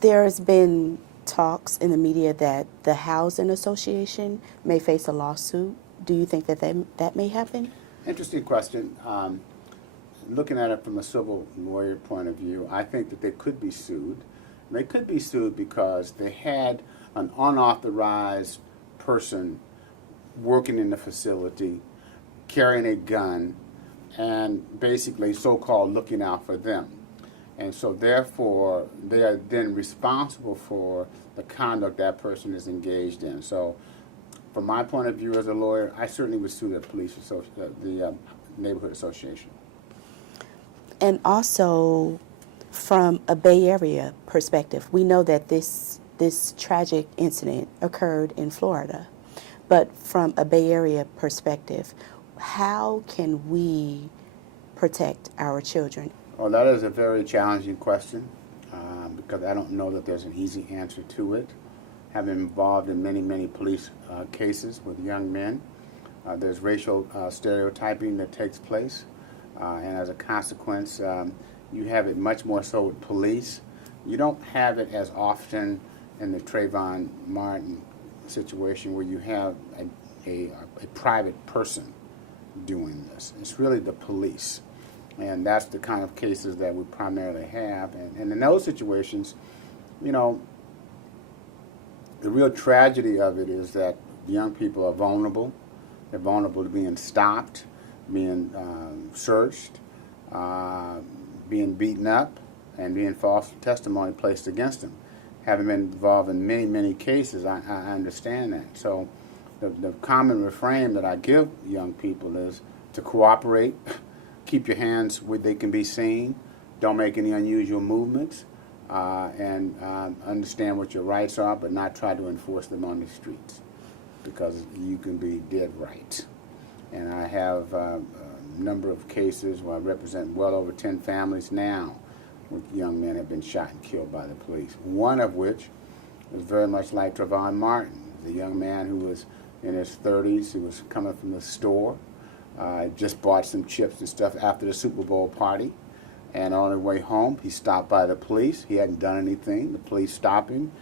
There's been talks in the media that the Housing Association may face a lawsuit. Do you think that that may happen? Interesting question. Looking at it from a civil lawyer point of view, I think that they could be sued. And they could be sued because they had an unauthorized person working in the facility, carrying a gun, and basically so-called looking out for them. And so therefore, they are then responsible for the conduct that person is engaged in. So from my point of view as a lawyer, I certainly would sue the neighborhood association. And also, from a Bay Area perspective, we know that this tragic incident occurred in Florida. But from a Bay Area perspective, how can we protect our children? Well, that is a very challenging question because I don't know that there's an easy answer to it. Having been involved in many, many police cases with young men, there's racial stereotyping that takes place. And as a consequence, you have it much more so with police. You don't have it as often in the Trayvon Martin situation where you have a private person doing this. It's really the police. And that's the kind of cases that we primarily have. And in those situations, you know, the real tragedy of it is that young people are vulnerable. They're vulnerable to being stopped, being searched, being beaten up, and being false testimony placed against them. Having been involved in many, many cases, I understand that. So the common refrain that I give young people is to cooperate, keep your hands where they can be seen, don't make any unusual movements, and understand what your rights are, but not try to enforce them on the streets, because you can be dead right. And I have a number of cases where I represent well over 10 families now where young men have been shot and killed by the police. One of which was very much like Trayvon Martin. The young man who was in his 30s, he was coming from the store, just bought some chips and stuff after the Super Bowl party, and on the way home he stopped by the police. He hadn't done anything. The police stopped him,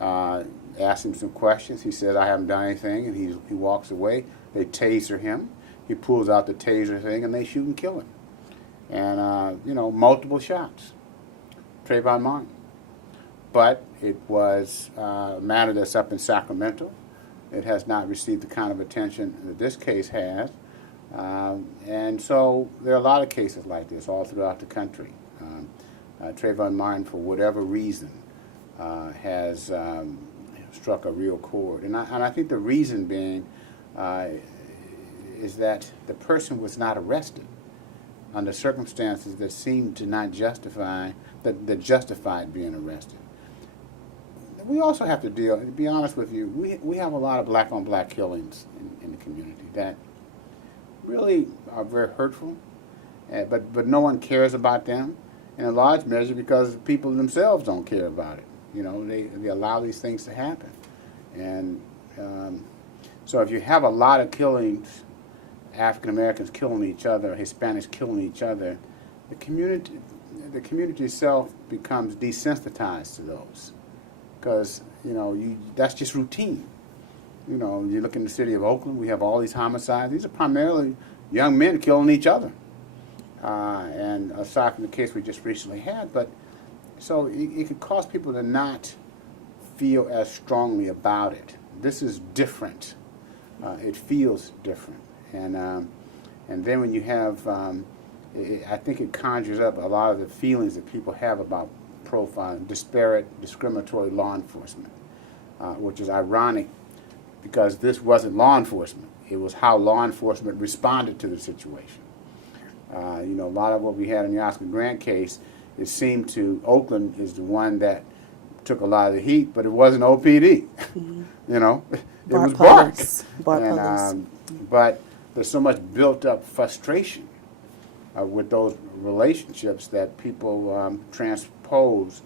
asked him some questions. He said, "I haven't done anything," and he walks away. They taser him. He pulls out the taser thing, and they shoot and kill him. And, you know, multiple shots. Trayvon Martin. But it was a matter that's up in Sacramento. It has not received the kind of attention that this case has. And so there are a lot of cases like this all throughout the country. Trayvon Martin, for whatever reason, has struck a real chord. And I think the reason being is that the person was not arrested under circumstances that seemed to not justify, that justified being arrested. We also have to deal, to be honest with you, we have a lot of black-on-black killings in the community that really are very hurtful, but no one cares about them in a large measure because people themselves don't care about it. You know, they allow these things to happen. And so if you have a lot of killings, African Americans killing each other, Hispanics killing each other, the community itself becomes desensitized to those, because you know that's just routine. You know, you look in the city of Oakland, we have all these homicides. These are primarily young men killing each other, and aside from the case we just recently had, but so it could cause people to not feel as strongly about it. This is different. It feels different. And then when you have, I think it conjures up a lot of the feelings that people have about profiling, disparate, discriminatory law enforcement, which is ironic because this wasn't law enforcement. It was how law enforcement responded to the situation. You know, a lot of what we had in the Oscar Grant case, it seemed to, Oakland is the one that took a lot of the heat, but it wasn't OPD. Mm-hmm. You know, it was BART. But there's so much built-up frustration with those relationships that people transpose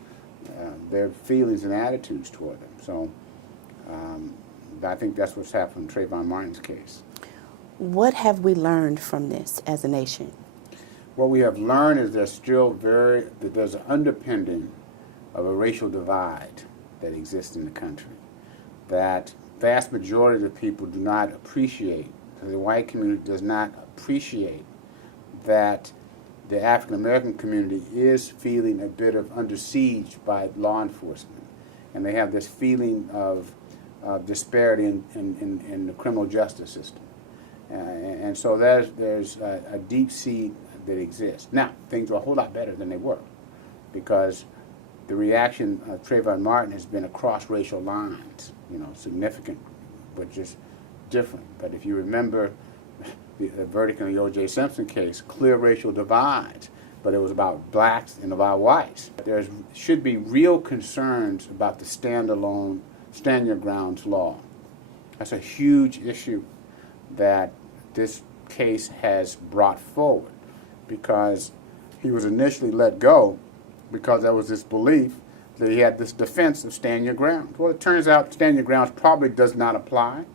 their feelings and attitudes toward them. So I think that's what's happened in Trayvon Martin's case. What have we learned from this as a nation? What we have learned is there's still there's an underpinning of a racial divide that exists in the country, that vast majority of the people do not appreciate, the white community does not appreciate that the African American community is feeling a bit of under siege by law enforcement, and they have this feeling of disparity in the criminal justice system, and so there's a deep seed that exists. Now things are a whole lot better than they were, because the reaction of Trayvon Martin has been across racial lines, significant, but just different. But if you remember the verdict in the O.J. Simpson case, clear racial divides, but it was about blacks and about whites. There should be real concerns about the standalone, stand your grounds law. That's a huge issue that this case has brought forward, because he was initially let go because there was this belief that he had this defense of stand your ground. Well, it turns out stand your grounds probably does not apply,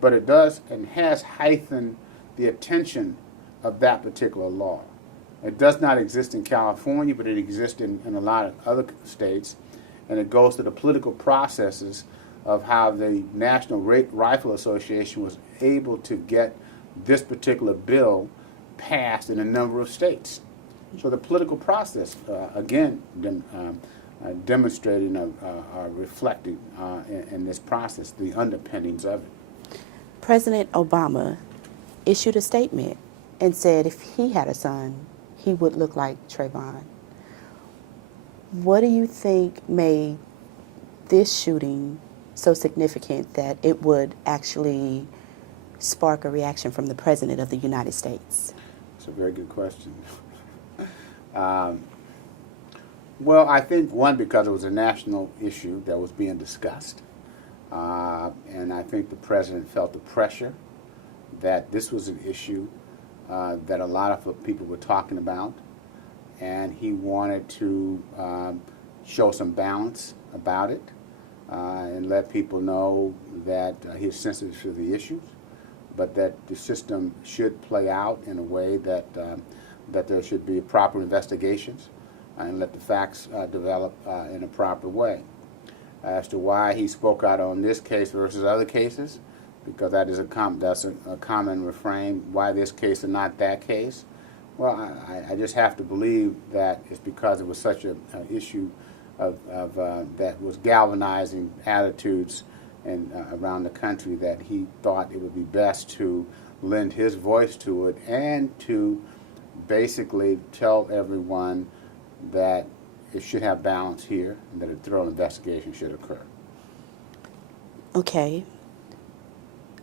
but it does and has heightened the attention of that particular law. It does not exist in California, but it exists in a lot of other states, and it goes to the political processes of how the National Rifle Association was able to get this particular bill passed in a number of states. So the political process, again, demonstrating or reflecting in this process the underpinnings of it. President Obama issued a statement and said if he had a son, he would look like Trayvon. What do you think made this shooting so significant that it would actually spark a reaction from the President of the United States? It's a very good question. Well, I think, one, because it was a national issue that was being discussed, and I think the President felt the pressure that this was an issue that a lot of people were talking about, and he wanted to show some balance about it and let people know that he's sensitive to the issues, but that the system should play out in a way that that there should be proper investigations and let the facts develop in a proper way. As to why he spoke out on this case versus other cases, because that is a common refrain, why this case and not that case. Well, I just have to believe that it's because it was such an issue of that was galvanizing attitudes and around the country, that he thought it would be best to lend his voice to it and to basically tell everyone that it should have balance here and that a thorough investigation should occur. Okay.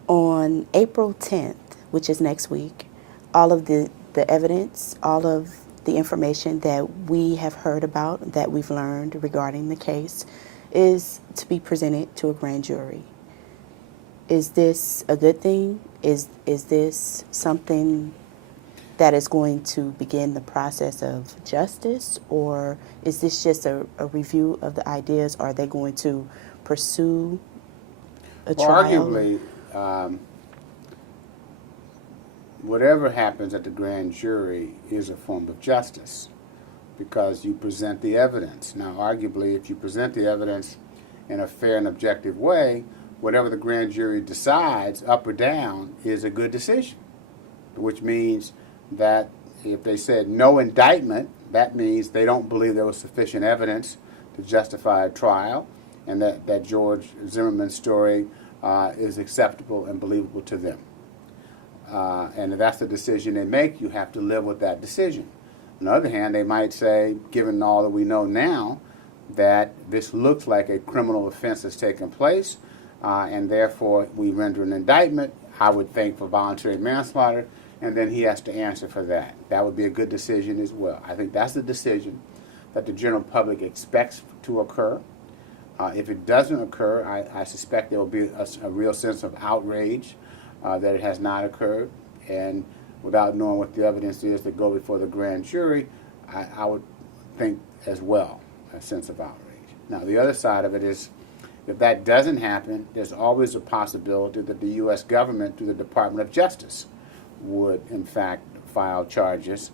On April 10th, which is next week, all of the evidence, all of the information that we have heard about, that we've learned regarding the case, is to be presented to a grand jury. Is this a good thing? Is this something that is going to begin the process of justice, or is this just a review of the ideas? Are they going to pursue a trial? Arguably, whatever happens at the grand jury is a form of justice, because you present the evidence. Now, arguably, if you present the evidence in a fair and objective way, whatever the grand jury decides, up or down, is a good decision, which means that if they said no indictment, that means they don't believe there was sufficient evidence to justify a trial, and that George Zimmerman's story is acceptable and believable to them. And if that's the decision they make, you have to live with that decision. On the other hand, they might say, given all that we know now, that this looks like a criminal offense has taken place, and therefore we render an indictment, I would think, for voluntary manslaughter, and then he has to answer for that. That would be a good decision as well. I think that's the decision that the general public expects to occur. If it doesn't occur, I suspect there will be a real sense of outrage that it has not occurred, and without knowing what the evidence is that go before the grand jury, I would think as well a sense of outrage. Now, the other side of it is, if that doesn't happen, there's always a possibility that the U.S. government, through the Department of Justice, would in fact file charges.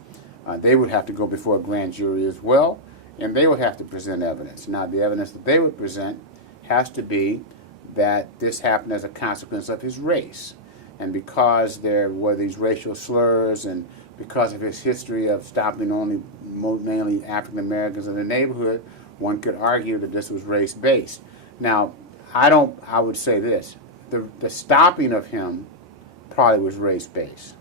They would have to go before a grand jury as well, and they would have to present evidence. Now, the evidence that they would present has to be that this happened as a consequence of his race. And because there were these racial slurs and because of his history of stopping only mainly African Americans in the neighborhood, one could argue that this was race-based. Now, I would say this, the stopping of him probably was race-based.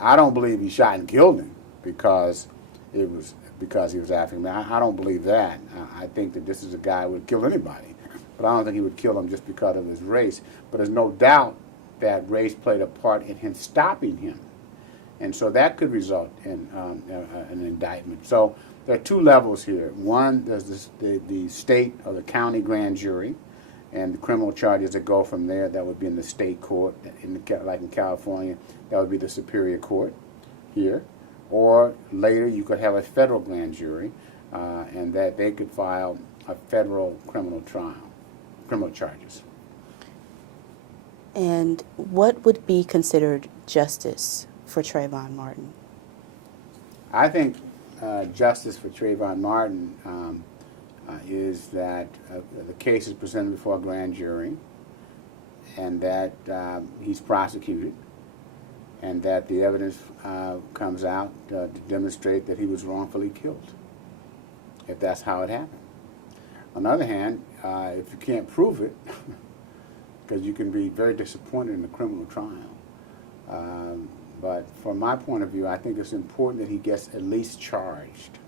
I don't believe he shot and killed him because he was African American. I don't believe that. I think that this is a guy who would kill anybody. But I don't think he would kill him just because of his race. But there's no doubt that race played a part in him stopping him. And so that could result in an indictment. So there are two levels here. One, there's the state or the county grand jury, and the criminal charges that go from there. That would be in the state court, like in California, that would be the Superior Court here. Or later, you could have a federal grand jury, and that they could file a federal criminal charges. And what would be considered justice for Trayvon Martin? I think justice for Trayvon Martin is that the case is presented before a grand jury, and that he's prosecuted, and that the evidence comes out to demonstrate that he was wrongfully killed, if that's how it happened. On the other hand, if you can't prove it, because you can be very disappointed in a criminal trial, but from my point of view, I think it's important that he gets at least charged,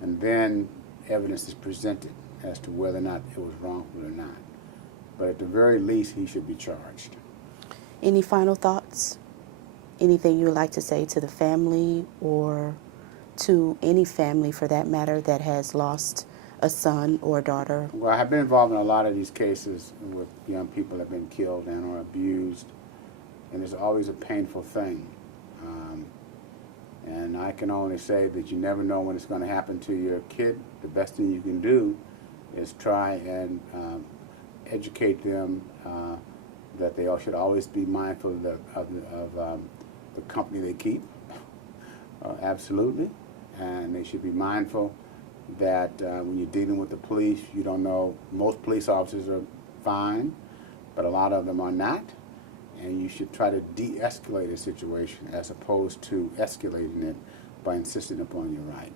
and then evidence is presented as to whether or not it was wrongful or not. But at the very least, he should be charged. Any final thoughts? Anything you would like to say to the family or to any family, for that matter, that has lost a son or a daughter? Well, I've been involved in a lot of these cases with young people that have been killed and or abused, and it's always a painful thing. And I can only say that you never know when it's going to happen to your kid. The best thing you can do is try and educate them that they should always be mindful of the company they keep, absolutely. And they should be mindful that when you're dealing with the police, you don't know, most police officers are fine, but a lot of them are not. And you should try to de-escalate a situation as opposed to escalating it by insisting upon your right.